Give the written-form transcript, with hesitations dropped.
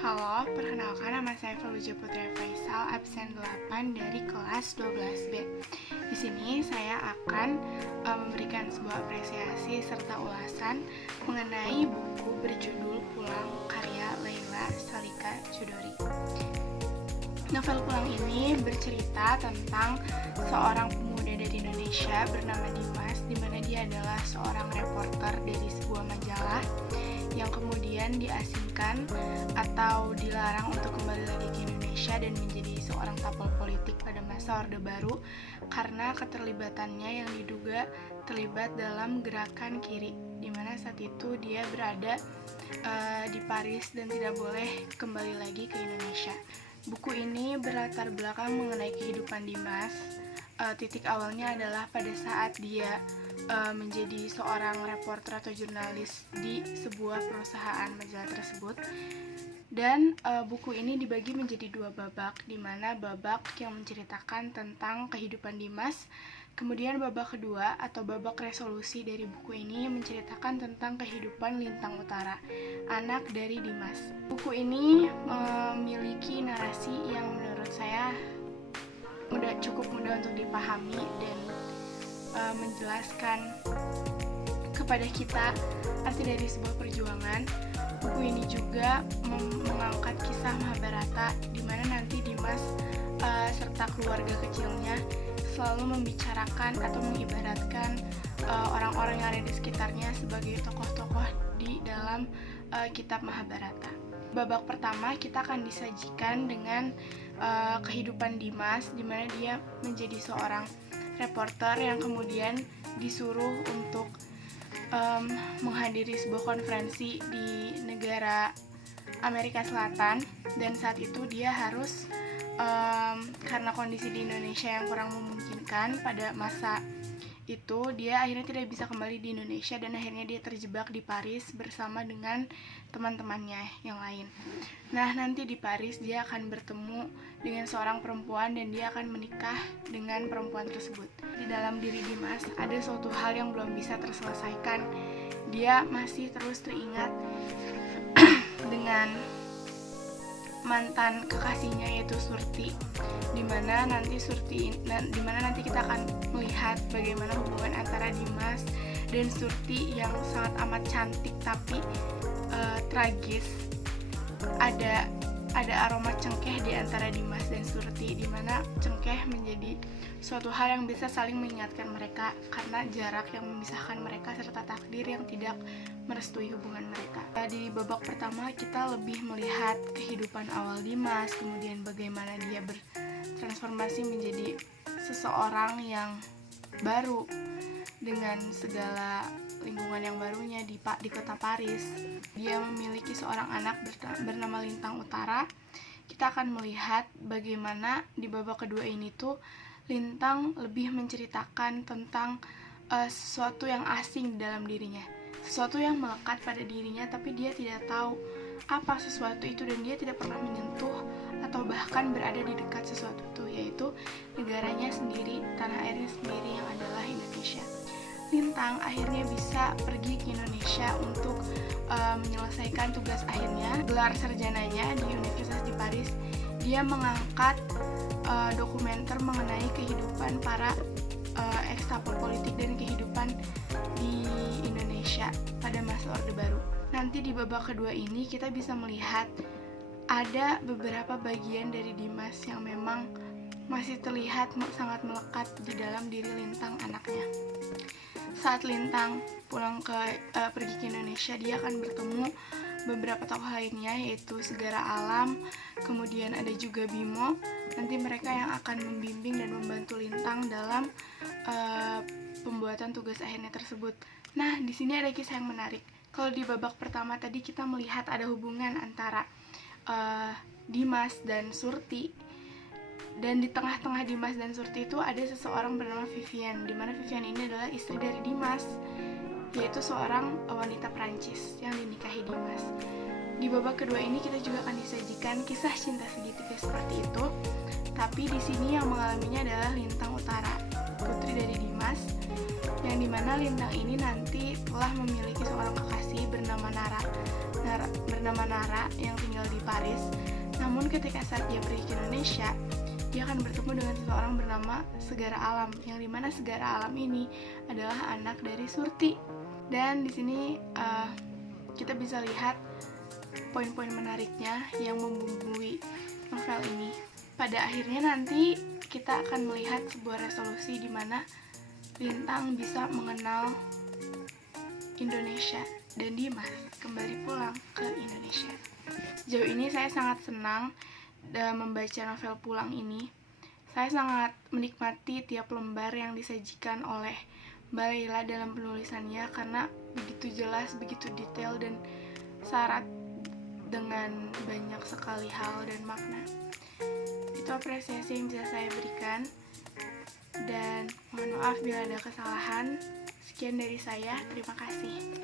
Halo, perkenalkan nama saya Faluja Putri Faisal, absen 8 dari kelas 12B. Di sini saya akan memberikan sebuah apresiasi serta ulasan mengenai buku berjudul Pulang karya Leila Salika Chudori. Novel Pulang ini bercerita tentang seorang pemuda dari Indonesia bernama Dimas, di mana dia adalah seorang reporter dari sebuah majalah yang kemudian diasingkan atau dilarang untuk kembali lagi ke Indonesia dan menjadi seorang tapol politik pada masa Orde Baru karena keterlibatannya yang diduga terlibat dalam gerakan kiri, di mana saat itu dia berada di Paris dan tidak boleh kembali lagi ke Indonesia. Buku ini berlatar belakang mengenai kehidupan Dimas. Titik awalnya adalah pada saat dia menjadi seorang reporter atau jurnalis di sebuah perusahaan majalah tersebut. Dan buku ini dibagi menjadi dua babak, di mana babak yang menceritakan tentang kehidupan Dimas, kemudian babak kedua atau babak resolusi dari buku ini menceritakan tentang kehidupan Lintang Utara, anak dari Dimas. Buku ini memiliki narasi yang menurut saya cukup mudah untuk dipahami dan menjelaskan kepada kita arti dari sebuah perjuangan. Buku ini juga mengangkat kisah Mahabharata, di mana nanti Dimas serta keluarga kecilnya selalu membicarakan atau mengibaratkan orang-orang yang ada di sekitarnya sebagai tokoh-tokoh di dalam kitab Mahabharata. Babak pertama kita akan disajikan dengan kehidupan Dimas, di mana dia menjadi seorang reporter yang kemudian disuruh untuk menghadiri sebuah konferensi di negara Amerika Selatan, dan saat itu dia harus karena kondisi di Indonesia yang kurang memungkinkan pada masa itu, dia akhirnya tidak bisa kembali di Indonesia dan akhirnya dia terjebak di Paris bersama dengan teman-temannya yang lain. Nah, nanti di Paris dia akan bertemu dengan seorang perempuan dan dia akan menikah dengan perempuan tersebut. Di dalam diri Dimas ada suatu hal yang belum bisa terselesaikan. Dia masih terus teringat dengan mantan kekasihnya yaitu Surti, dimana nanti kita akan melihat bagaimana hubungan antara Dimas dan Surti yang sangat amat cantik tapi tragis. Ada aroma cengkeh di antara Dimas dan Surti, di mana cengkeh menjadi suatu hal yang bisa saling mengingatkan mereka karena jarak yang memisahkan mereka serta takdir yang tidak merestui hubungan mereka. Di babak pertama kita lebih melihat kehidupan awal Dimas, kemudian bagaimana dia bertransformasi menjadi seseorang yang baru dengan segala lingkungan yang barunya di kota Paris. Dia memiliki seorang anak bernama Lintang Utara. Kita akan melihat bagaimana di babak kedua ini tuh Lintang lebih menceritakan tentang sesuatu yang asing di dalam dirinya, sesuatu yang melekat pada dirinya tapi dia tidak tahu apa sesuatu itu dan dia tidak pernah menyentuh atau bahkan berada di dekat sesuatu itu, yaitu negaranya sendiri, tanah airnya sendiri yang adalah Indonesia. Lintang akhirnya bisa pergi ke Indonesia untuk menyelesaikan tugas akhirnya, gelar sarjananya di Universitas di Paris. Dia mengangkat dokumenter mengenai kehidupan para ekstapol politik dan kehidupan di Indonesia pada masa Orde Baru. Nanti di babak kedua ini kita bisa melihat ada beberapa bagian dari Dimas yang memang masih terlihat sangat melekat di dalam diri Lintang anaknya. Saat Lintang pergi ke Indonesia, dia akan bertemu beberapa tokoh lainnya yaitu Segara Alam, kemudian ada juga Bimo. Nanti mereka yang akan membimbing dan membantu Lintang dalam pembuatan tugas akhirnya tersebut. Nah, di sini ada kisah yang menarik. Kalau di babak pertama tadi kita melihat ada hubungan antara Dimas dan Surti. Dan di tengah-tengah Dimas dan Surti itu ada seseorang bernama Vivian, di mana Vivian ini adalah istri dari Dimas, yaitu seorang wanita Prancis yang dinikahi Dimas. Di babak kedua ini kita juga akan disajikan kisah cinta segitiga seperti itu, tapi di sini yang mengalaminya adalah Lintang Utara, putri dari Dimas, yang dimana Lintang ini nanti telah memiliki seorang kekasih bernama Nara. bernama Nara yang tinggal di Paris. Namun ketika saat dia pergi ke Indonesia, dia akan bertemu dengan seseorang bernama Segara Alam, yang dimana Segara Alam ini adalah anak dari Surti. Dan di sini kita bisa lihat poin-poin menariknya yang membumbui novel ini. Pada akhirnya nanti kita akan melihat sebuah resolusi di mana Lintang bisa mengenal Indonesia dan Dimas kembali pulang ke Indonesia. Sejauh ini saya sangat senang membaca novel Pulang ini. Saya sangat menikmati tiap lembar yang disajikan oleh Mbak Leila dalam penulisannya karena begitu jelas, begitu detail, dan syarat dengan banyak sekali hal dan makna. Itu apresiasi yang bisa saya berikan, dan mohon maaf bila ada kesalahan. Sekian dari saya, terima kasih.